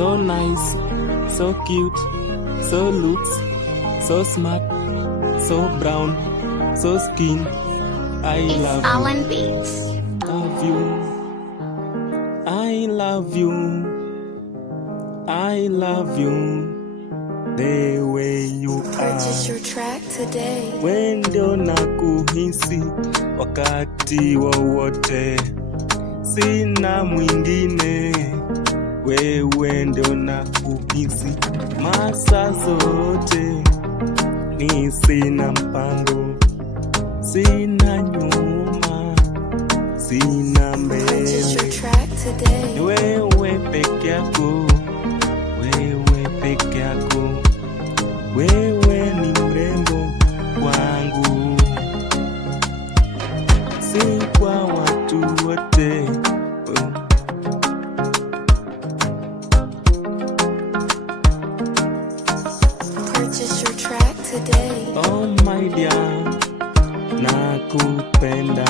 So nice, so cute, so looks, so smart, so brown, so skin. I love Alan Beats. Love you. I love you. I love you. The way you Purchase are. your track today. Wendo na kuhisi wakati wowote, sina mwingine. Wewe ndio na kuhisi masaa zote. Ni sina mpango, sina nyuma, sina mbele. Purchase your track today. Ni wewe peke yako, wewe peke yako. Wewe ni mrembo wangu, si kwa watu wote. Purchase your track today. Oh my dear, nakupenda.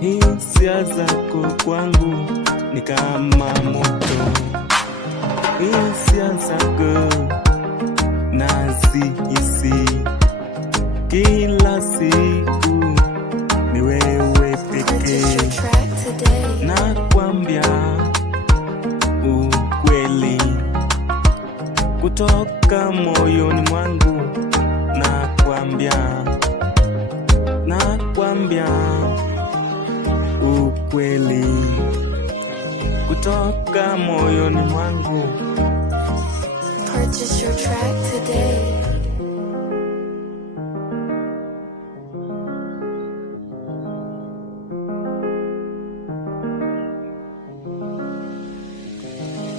Hisia zako kwangu ni kama moto. Hisia zako nazihisi kila siku, ni wewe Purchase your pekee. track today. Nakwambia ukweli kutoka moyoni mwangu, nakwambia ukweli kutoka moyoni mwangu. Purchase your track today.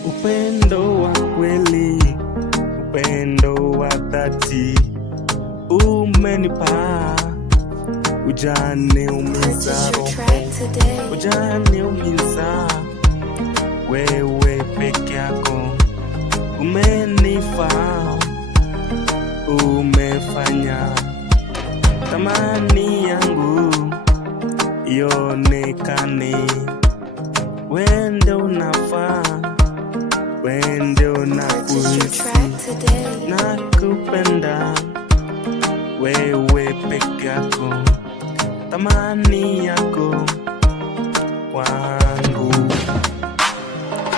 Upendo wa kweli, upendo wa dhati umenipa, ujaniumiza Purchase your roho, track today. ujaniumiza. Wewe peke yako umenifaa, umefanya thamani yangu ionekane. Wende unafaa, wende Purchase your unakuhisi, track today. nakupenda. Wewe peke yako, thamani yako kwangu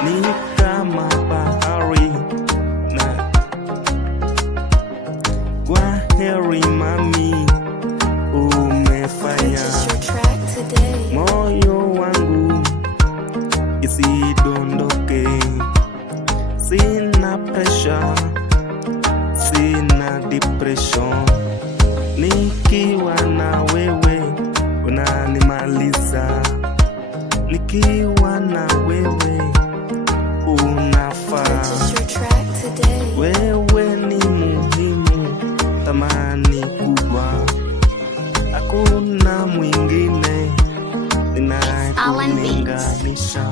ni kama bahari. Na kwa heri mami, umefanya Purchase your track today. moyo wangu isidondoke. Sina pressure, sina depression. Nikiwa na wewe unanimaliza, nikiwa na wewe unafaa. Purchase your track today. Wewe ni muhimu, thamani kubwa, hakuna mwingine Alan Beats. ninayekulinganisha.